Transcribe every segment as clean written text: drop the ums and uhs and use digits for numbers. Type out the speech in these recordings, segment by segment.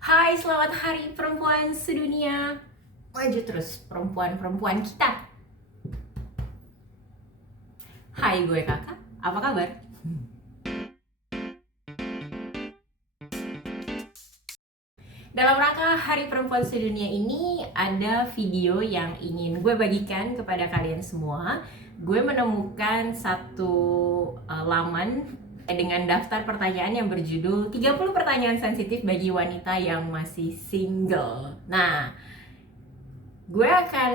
Hai, selamat Hari Perempuan Sedunia. Maju terus perempuan-perempuan kita. Hai, gue Kakak. Apa kabar? Dalam rangka Hari Perempuan Sedunia ini ada video yang ingin gue bagikan kepada kalian semua. Gue menemukan satu laman dengan daftar pertanyaan yang berjudul 30 pertanyaan sensitif bagi wanita yang masih single. Nah, gue akan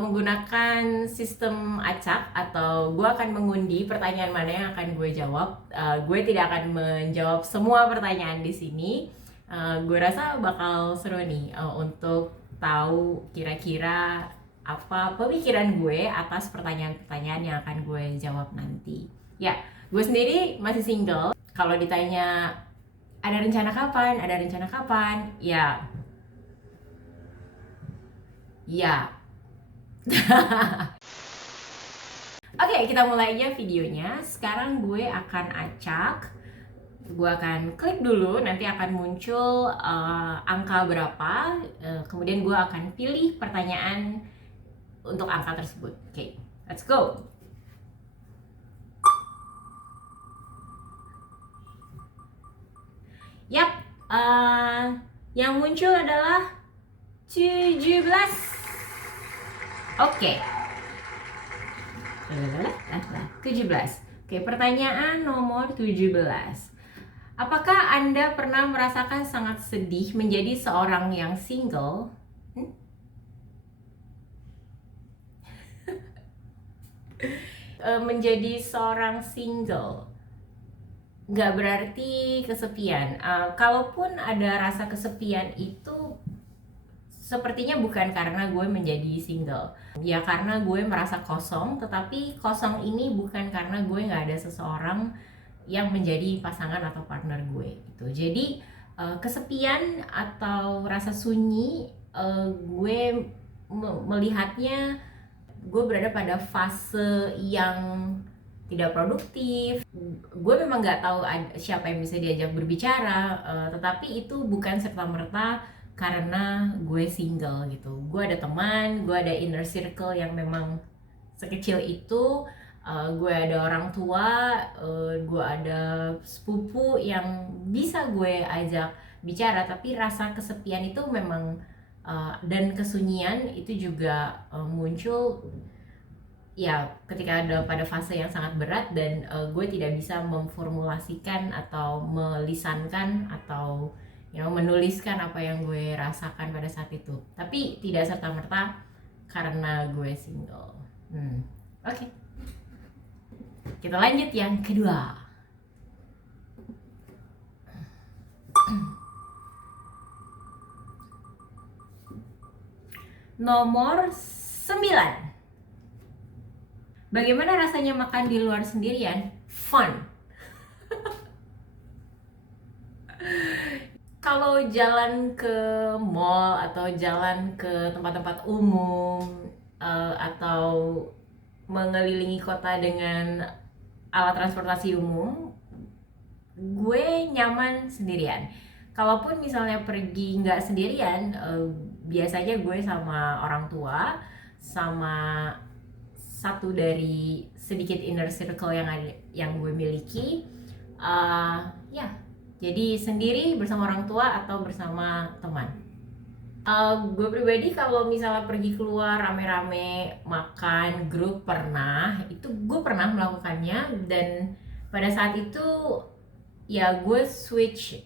menggunakan sistem acak atau gue akan mengundi pertanyaan mana yang akan gue jawab. Gue tidak akan menjawab semua pertanyaan di sini. Gue rasa bakal seru nih untuk tahu kira-kira apa pemikiran gue atas pertanyaan-pertanyaan yang akan gue jawab nanti. Ya, gue sendiri masih single. Kalau ditanya ada rencana kapan? Ada rencana kapan? Ya. Oke, kita mulai aja videonya. Sekarang gue akan acak. Gue akan klik dulu, nanti akan muncul angka berapa. Kemudian gue akan pilih pertanyaan untuk angka tersebut. Oke, let's go. Yap, yang muncul adalah 17. Oke. 17. Oke, pertanyaan nomor 17. Apakah Anda pernah merasakan sangat sedih menjadi seorang yang single? Menjadi seorang single nggak berarti kesepian. Kalaupun ada rasa kesepian itu sepertinya bukan karena gue menjadi single. Ya karena gue merasa kosong, tetapi kosong ini bukan karena gue nggak ada seseorang yang menjadi pasangan atau partner gue gitu. Jadi kesepian atau rasa sunyi, gue melihatnya gue berada pada fase yang tidak produktif. Gue memang nggak tahu siapa yang bisa diajak berbicara, tetapi itu bukan serta-merta karena gue single gitu. Gue ada teman, gue ada inner circle yang memang sekecil itu. Gue ada orang tua, gue ada sepupu yang bisa gue ajak bicara, tapi rasa kesepian itu memang dan kesunyian itu juga muncul ya ketika ada pada fase yang sangat berat dan gue tidak bisa memformulasikan atau melisankan atau menuliskan apa yang gue rasakan pada saat itu, tapi tidak serta-merta karena gue single. Oke. Kita lanjut yang kedua. Nomor 9. Bagaimana rasanya makan di luar sendirian? Fun. Kalau jalan ke mall atau jalan ke tempat-tempat umum atau mengelilingi kota dengan alat transportasi umum, gue nyaman sendirian. Kalaupun misalnya pergi nggak sendirian, biasanya gue sama orang tua, sama satu dari sedikit inner circle yang gue miliki. Ya, jadi sendiri bersama orang tua atau bersama teman. Gue pribadi kalau misalnya pergi keluar rame-rame makan grup itu gue pernah melakukannya, dan pada saat itu ya gue switch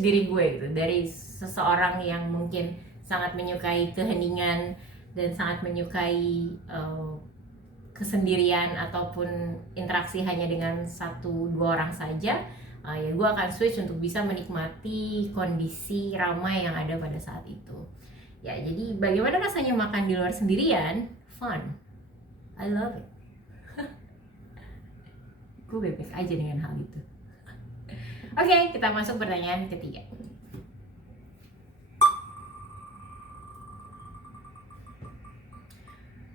diri gue gitu, dari seseorang yang mungkin sangat menyukai keheningan dan sangat menyukai kesendirian ataupun interaksi hanya dengan 1-2 orang saja. Ya gue akan switch untuk bisa menikmati kondisi ramai yang ada pada saat itu. Ya, jadi bagaimana rasanya makan di luar sendirian? Fun. I love it. Gue bebek aja dengan hal itu. Oke, kita masuk pertanyaan ketiga.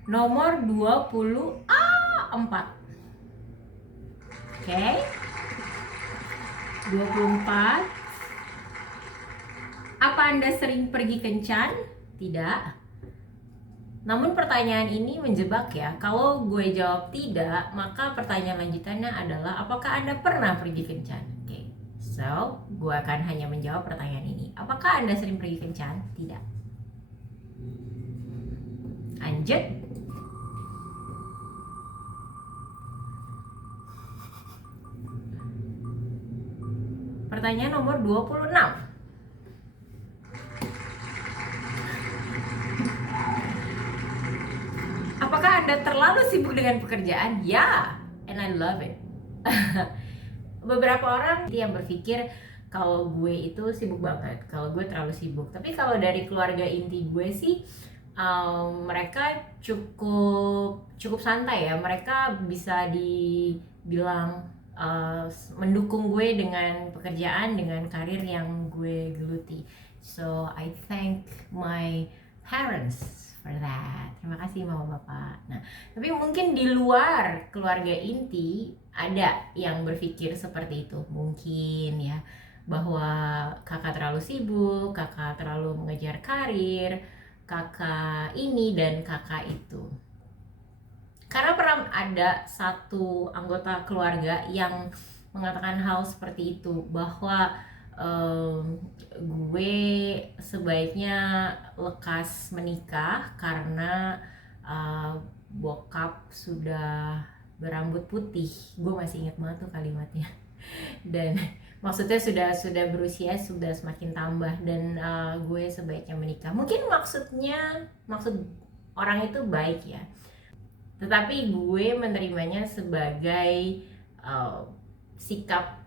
Nomor 24. Oke. 24 Apa Anda sering pergi kencan? Tidak. Namun pertanyaan ini menjebak ya. Kalau gue jawab tidak, maka pertanyaan lanjutannya adalah apakah Anda pernah pergi kencan? Oke. So, gue akan hanya menjawab pertanyaan ini. Apakah Anda sering pergi kencan? Tidak. Lanjut. Pertanyaan nomor 26. Apakah Anda terlalu sibuk dengan pekerjaan? Ya, and I love it. Beberapa orang yang berpikir kalau gue itu sibuk banget, kalau gue terlalu sibuk. Tapi kalau dari keluarga inti gue sih, mereka cukup santai ya. Mereka bisa dibilang mendukung gue dengan pekerjaan, dengan karir yang gue geluti. So I thank my parents for that. Terima kasih mama bapak. Nah, tapi mungkin di luar keluarga inti ada yang berpikir seperti itu. Mungkin ya, bahwa kakak terlalu sibuk, kakak terlalu mengejar karir, kakak ini dan kakak itu. Karena pernah ada satu anggota keluarga yang mengatakan hal seperti itu, bahwa gue sebaiknya lekas menikah karena bokap sudah berambut putih. Gue masih ingat banget tuh kalimatnya. Dan maksudnya sudah berusia, sudah semakin tambah, dan gue sebaiknya menikah. Mungkin maksud orang itu baik ya, tetapi gue menerimanya sebagai sikap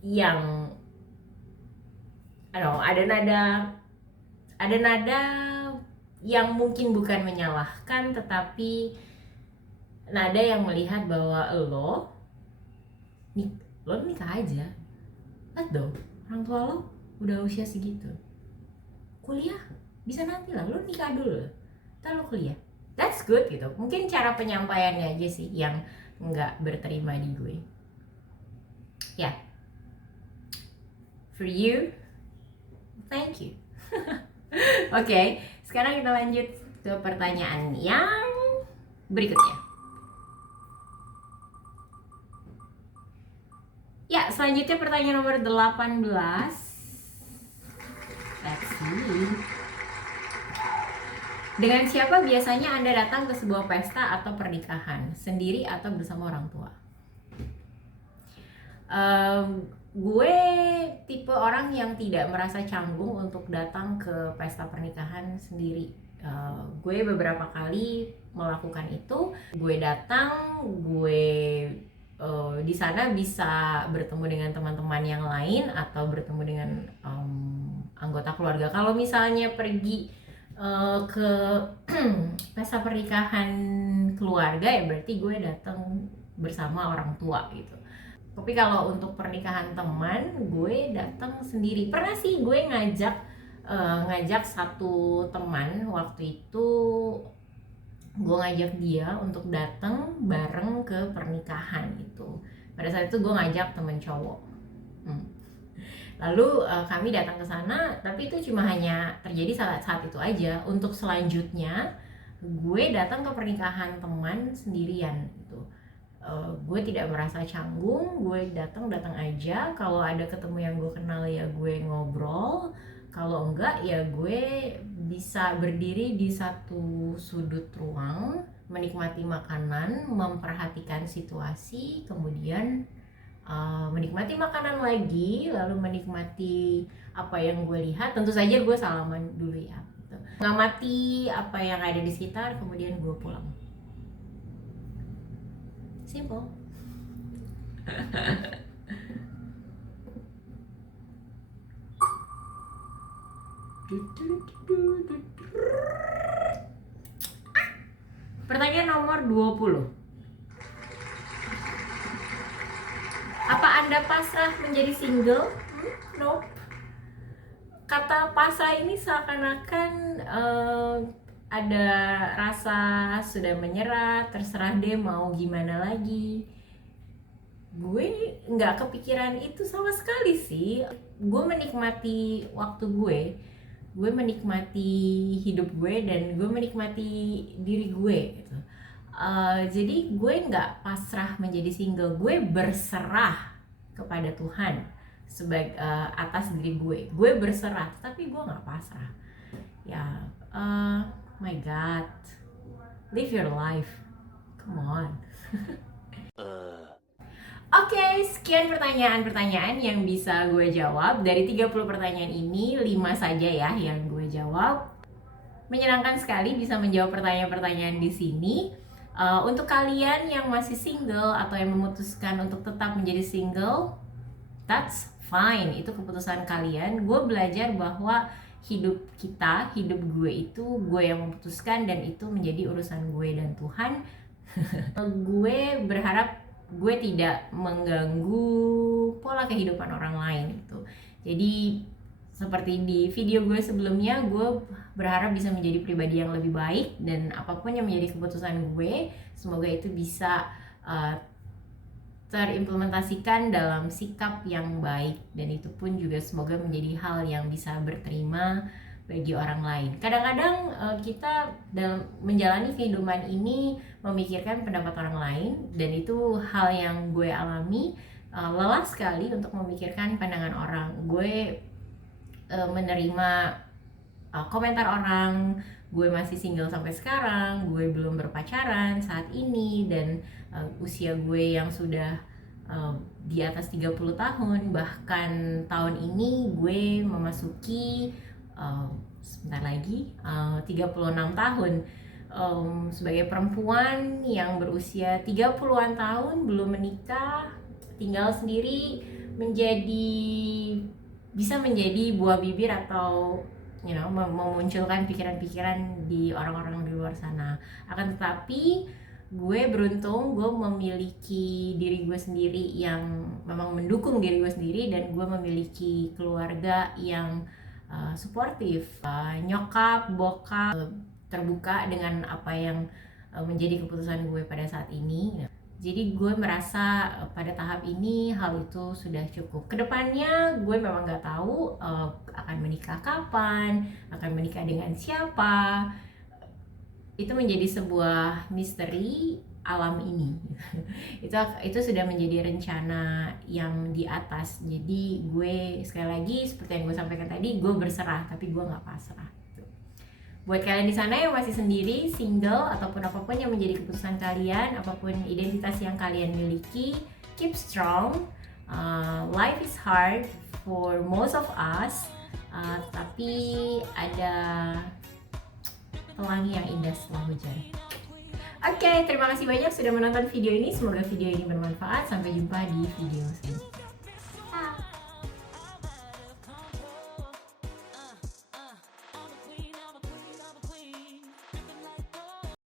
yang ada nada yang mungkin bukan menyalahkan, tetapi nada yang melihat bahwa lo nikah aja. Lihat dong, orang tua lo udah usia segitu, kuliah bisa nanti lah, lo nikah dulu, ntar lo kuliah. That's good gitu. Mungkin cara penyampaiannya aja sih yang nggak berterima di gue. Ya, for you, thank you. Oke, sekarang kita lanjut ke pertanyaan yang berikutnya. Ya, selanjutnya pertanyaan nomor 18. Let's see. Dengan siapa biasanya Anda datang ke sebuah pesta atau pernikahan? Sendiri atau bersama orang tua? Gue tipe orang yang tidak merasa canggung untuk datang ke pesta pernikahan sendiri. Gue beberapa kali melakukan itu. Gue datang, gue di sana bisa bertemu dengan teman-teman yang lain atau bertemu dengan anggota keluarga. Kalau misalnya pergi ke pesta pernikahan keluarga, ya berarti gue datang bersama orang tua gitu. Tapi kalau untuk pernikahan teman, gue datang sendiri. Pernah sih gue ngajak satu teman, waktu itu gue ngajak dia untuk datang bareng ke pernikahan itu. Pada saat itu gue ngajak temen cowok. Lalu kami datang ke sana, tapi itu cuma hanya terjadi saat itu aja. Untuk selanjutnya, gue datang ke pernikahan teman sendirian gitu. Gue tidak merasa canggung, gue datang aja. Kalau ada ketemu yang gue kenal ya gue ngobrol. Kalau enggak ya gue bisa berdiri di satu sudut ruang, menikmati makanan, memperhatikan situasi, kemudian menikmati makanan lagi, lalu menikmati apa yang gue lihat. Tentu saja gue salaman dulu ya gitu. Mengamati apa yang ada di sekitar, kemudian gue pulang. Simple. Pertanyaan nomor 20. Apa Anda pasrah menjadi single? Nope. Kata pasrah ini seakan-akan ada rasa sudah menyerah, terserah deh mau gimana lagi. gue nggak kepikiran itu sama sekali sih. Gue menikmati waktu gue menikmati hidup gue, dan gue menikmati diri gue gitu. Jadi gue nggak pasrah menjadi single, gue berserah kepada Tuhan sebagai atas diri gue berserah, tapi gue nggak pasrah ya. My God, live your life, come on. Oke, sekian pertanyaan-pertanyaan yang bisa gue jawab. Dari 30 pertanyaan ini, 5 saja ya yang gue jawab. Menyenangkan sekali bisa menjawab pertanyaan-pertanyaan di sini. Untuk kalian yang masih single atau yang memutuskan untuk tetap menjadi single, that's fine, itu keputusan kalian. Gue belajar bahwa hidup gue itu gue yang memutuskan, dan itu menjadi urusan gue dan Tuhan. Gue berharap gue tidak mengganggu pola kehidupan orang lain gitu. Jadi seperti di video gue sebelumnya, gue berharap bisa menjadi pribadi yang lebih baik, dan apapun yang menjadi keputusan gue, semoga itu bisa terimplementasikan dalam sikap yang baik, dan itu pun juga semoga menjadi hal yang bisa berterima bagi orang lain. Kadang-kadang kita dalam menjalani kehidupan ini memikirkan pendapat orang lain, dan itu hal yang gue alami. Lelah sekali untuk memikirkan pandangan orang. Gue menerima komentar orang, gue masih single sampai sekarang, gue belum berpacaran saat ini, dan usia gue yang sudah di atas 30 tahun, bahkan tahun ini gue memasuki sebentar lagi 36 tahun. Sebagai perempuan yang berusia 30-an tahun, belum menikah, tinggal sendiri, bisa menjadi buah bibir atau memunculkan pikiran-pikiran di orang-orang di luar sana. Akan tetapi gue beruntung, gue memiliki diri gue sendiri yang memang mendukung diri gue sendiri, dan gue memiliki keluarga yang suportif, nyokap, bokap terbuka dengan apa yang menjadi keputusan gue pada saat ini. Jadi gue merasa pada tahap ini hal itu sudah cukup. Kedepannya gue memang nggak tahu akan menikah kapan, akan menikah dengan siapa. Itu menjadi sebuah misteri alam ini. itu sudah menjadi rencana yang di atas. Jadi gue sekali lagi seperti yang gue sampaikan tadi, gue berserah tapi gue nggak pasrah. Buat kalian di sana yang masih sendiri, single, ataupun apapun yang menjadi keputusan kalian, apapun identitas yang kalian miliki, keep strong. Life is hard for most of us, tapi ada pelangi yang indah setelah hujan. Oke, terima kasih banyak sudah menonton video ini. Semoga video ini bermanfaat. Sampai jumpa di video selanjutnya.